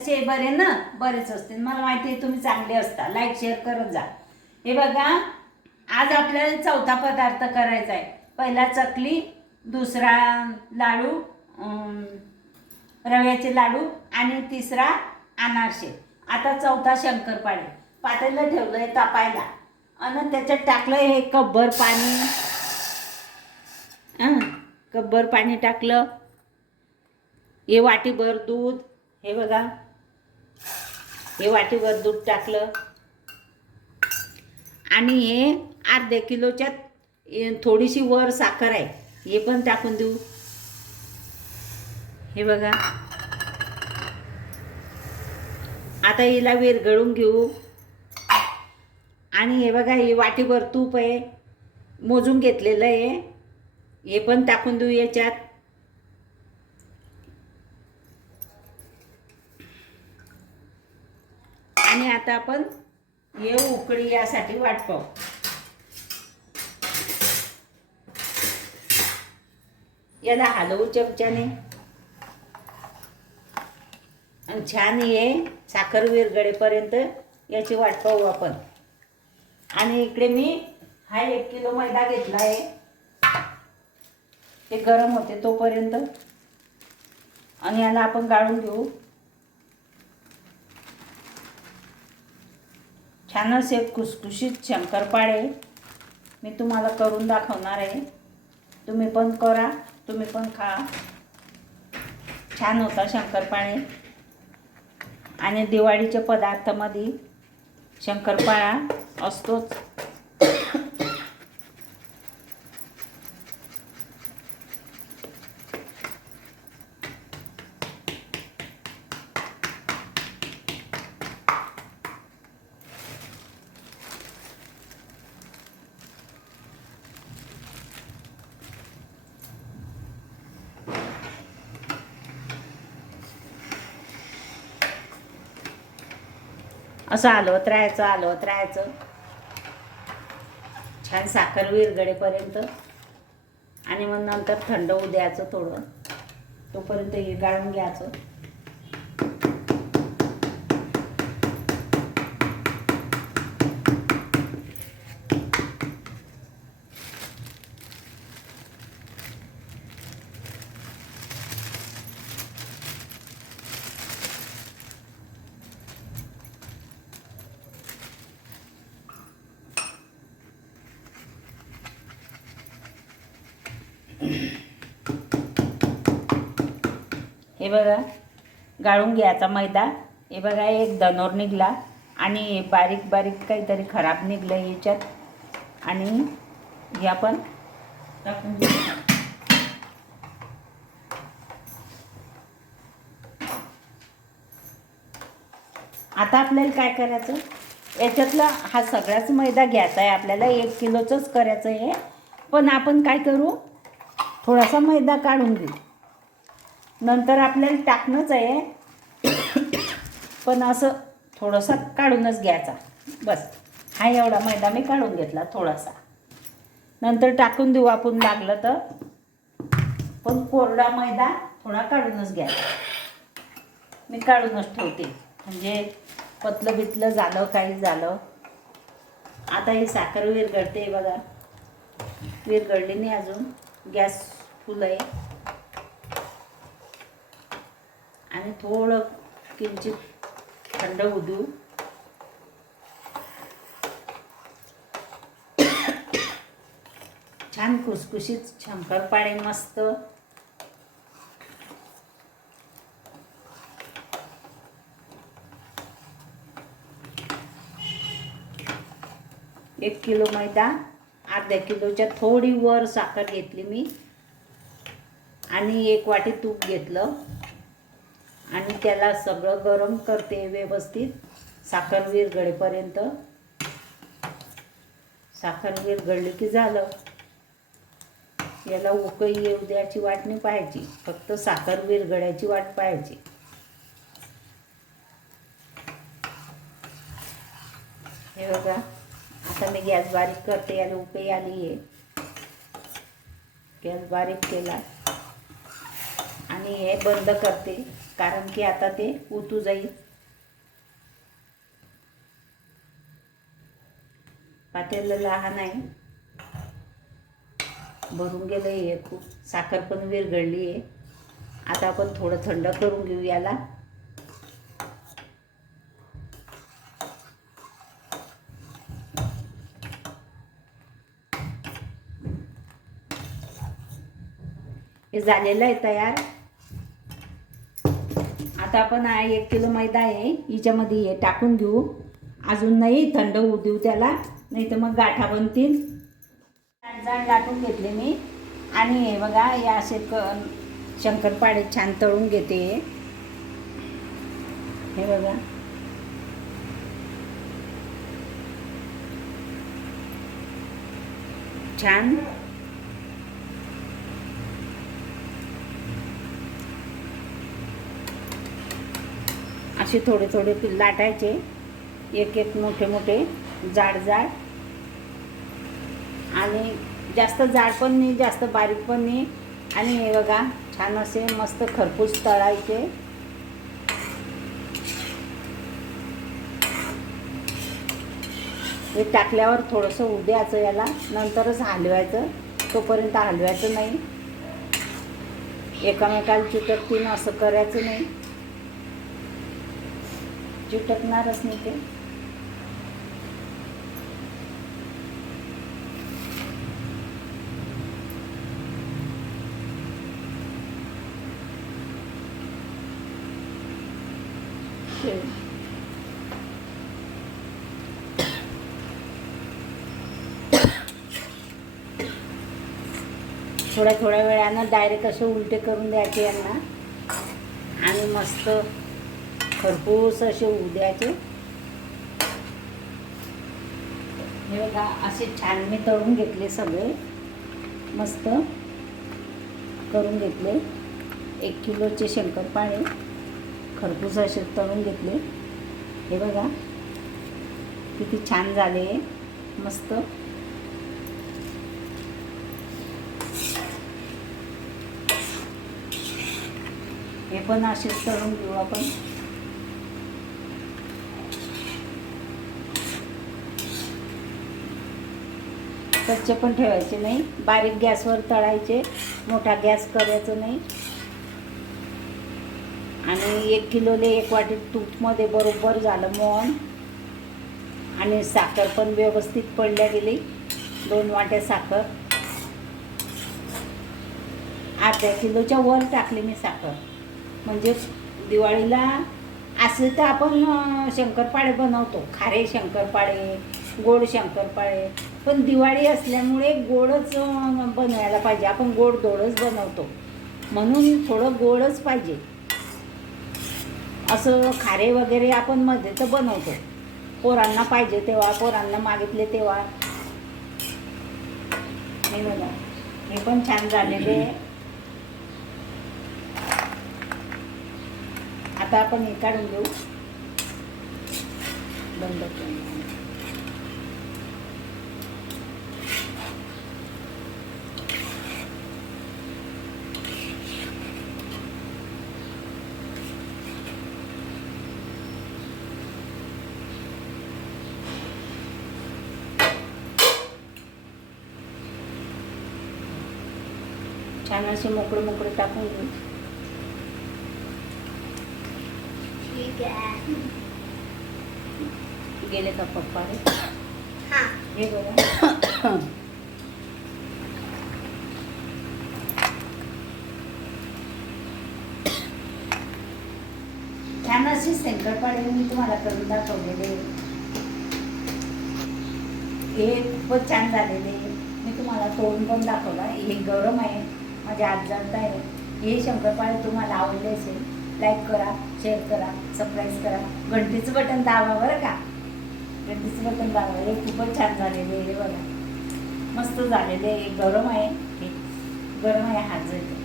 ते बरे ना, बरेच असते, मला माहिती आहे तुम्ही चांगले असता. लाईक शेअर करत जा. हे बघा, आज आपल्याला चौथा पदार्थ करायचा आहे. पहिला चकली, दुसरा लाडू, रव्याचे लाडू, आणि तिसरा अनारसे. आता चौथा शंकरपाळे. पातेलं ठेवलंय तापायला आणि त्याच्यात टाकलं हे कपभर पाणी. कपभर पाणी टाकलं. हे वाटीभर दूध. हे बघा, हे वाटीभर दूध टाकलं. आणि हे अर्ध्या किलोच्यात थोडीशी वर साखर आहे, हे पण टाकून देऊ. हे बघा, आता हिला विरघळून घेऊ. आणि हे बघा, हे वाटीभर तूप आहे, मोजून घेतलेलं आहे, हे पण टाकून देऊ याच्यात. आणि आता आपण हे उकळी यासाठी वाट पाहू. याला हलवू चमच्याने आणि छान हे साखर विरघळेपर्यंत याची वाट पाहू आपण. आणि इकडे मी 1 किलो मैदा घेतला आहे, ते गरम होते तोपर्यंत. आणि याला आपण गाळून घेऊ. छान असे खुसखुशीत शंकरपाळे मी तुम्हाला करून दाखवणार आहे. तुम्ही पण करा, तुम्ही पण खा. छान होता शंकरपाळे. आणि दिवाळीच्या पदार्थामध्ये शंकरपाळा असतोच. असं हलवत राहायचं छान साखर विरघळेपर्यंत. आणि मग नंतर थंड होऊ द्यायचं थोडं, तोपर्यंत हे गाळून घ्यायचं. हे बघा, गाळून घ्यायचा मैदा. हे बघा, एक धनोर निघला आणि बारीक बारीक काहीतरी खराब निघलं याच्यात. आणि हे आपण टाकून घेऊ. आता आपल्याला काय करायचं, याच्यातला हा सगळाच मैदा घ्यायचा आहे आपल्याला. 1 किलोचंच करायचं आहे. पण आपण काय करू, थोडासा मैदा काढून घेऊ. नंतर आपल्याला टाकणंच आहे, पण असं थोडंसं काढूनच घ्यायचा. बस, हा एवढा मैदा मी काढून घेतला थोडासा. नंतर टाकून देऊ आपण लागलं तर, पण कोरडा मैदा थोडा काढूनच घ्यायचा. मी काढूनच ठेवते, म्हणजे पतलं बितलं झालं काही झालं. आता ही साखर विरघळते बघा, विरघळली नाही अजून. गॅस फुल आहे. आणि थोडं किंचित थंड होऊ देऊ. छान खुसखुशीत शंकरपाळे मस्त. एक किलो मैदा, अर्ध्या किलोच्या थोडी वर साखर घेतली मी. आणि 1 वाटी तूप घेतलं. आणि त्याला सगळं गरम करते व्यवस्थित साखर विरघळेपर्यंत. साखर विरघळली की झालं. याला उकळी येऊ द्यायची वाट नाही पाहायची, फक्त साखर विरघळायची वाट पाहायची. हे बघा, आता मी गॅस बारीक करते. याला उकळी आली आहे. गॅस बारीक केला आणि हे बंद करते. कारण की आता ते उतू जाईल. पातेलं लहान आहे, भरून गेलं आहे खूप. साखर पण विरघळली आहे. आता आपण थोडं थंड करून घेऊ याला. हे झालेलं आहे तयार. आता आपण 1 किलो मैदा आहे हिच्यामध्ये हे टाकून घेऊ. अजून नाही थंड होऊ देऊ त्याला, नाही तर मग गाठा बनतील. जाड लाटून घेतले मी आणि हे बघा हे असे शंकरपाळे छान तळून घेते. हे बघा छान. असे थोडे थोडे लाटायचे, एक एक मोठे मोठे जाड जाड. आणि जास्त जाड पण नाही, जास्त बारीक पण नाही. आणि हे बघा छान असे मस्त खरपूस तळायचे. हे टाकल्यावर थोडंसं होऊ द्यायचं याला, नंतरच हलवायचं. तोपर्यंत हलवायचं नाही, एकामेकाला चिटकतीन असं करायचं नाही, चिटकणारच नाही ते. थोड्या थोड्या वेळानं डायरेक्ट असे उलटे करून द्यायचे यांना आणि मस्त खरपूस असे होऊ द्यायचे. हे बघा असे छान मी तळून घेतले, सगळे मस्त करून घेतले. 1 किलोचे शंकरपाळे खरपूस असे तळून घेतले. हे बघा किती छान झाले, मस्त. हे पण असेच तळून घेऊ आपण. कच्चे पण ठेवायचे नाही, बारीक गॅसवर तळायचे, मोठा गॅस करायचं नाही. आणि 1 किलोले 1 वाटी तूपमध्ये बरोबर झालं मोहन. आणि साखर पण व्यवस्थित पडल्या गेली, 2 वाट्या साखर. अर्ध्या किलोच्या वर टाकली मी साखर. म्हणजे दिवाळीला असे तर आपण शंकरपाळे बनवतो, खारे शंकरपाळे, गोड शंकरपाळे. पण दिवाळी असल्यामुळे गोडच बनवायला पाहिजे. आपण गोड धोडच बनवतो, म्हणून थोडं गोडच पाहिजे. असं खारे वगैरे आपण मध्ये तर बनवतो, पोरांना पाहिजे तेव्हा, पोरांना मागितले तेव्हा. हे बघा हे पण छान झालेले. आता आपण हे काढून घेऊ, बंद करून. छान असे मोकळे मोकळे टाकून घेऊ. गेले का पप्पा? हे बघा छान असे शंकरपाळे मी तुम्हाला करून दाखवलेले. हे खूपच छान झालेले. मी तुम्हाला तोडून पण दाखवला. हे गरम आहे, माझे हात जळत आहे. हे शंकरपाळे तुम्हाला आवडले असेल, लाईक करा, शेअर करा, सबस्क्राईब करा, घंटीचं बटन दाबा बरं का, घंटीचं बटन दाबा. हे खूपच छान झालेले. हे बघा मस्त झालेले. हे गरम आहे, हे गरम आहे, हात जळतो.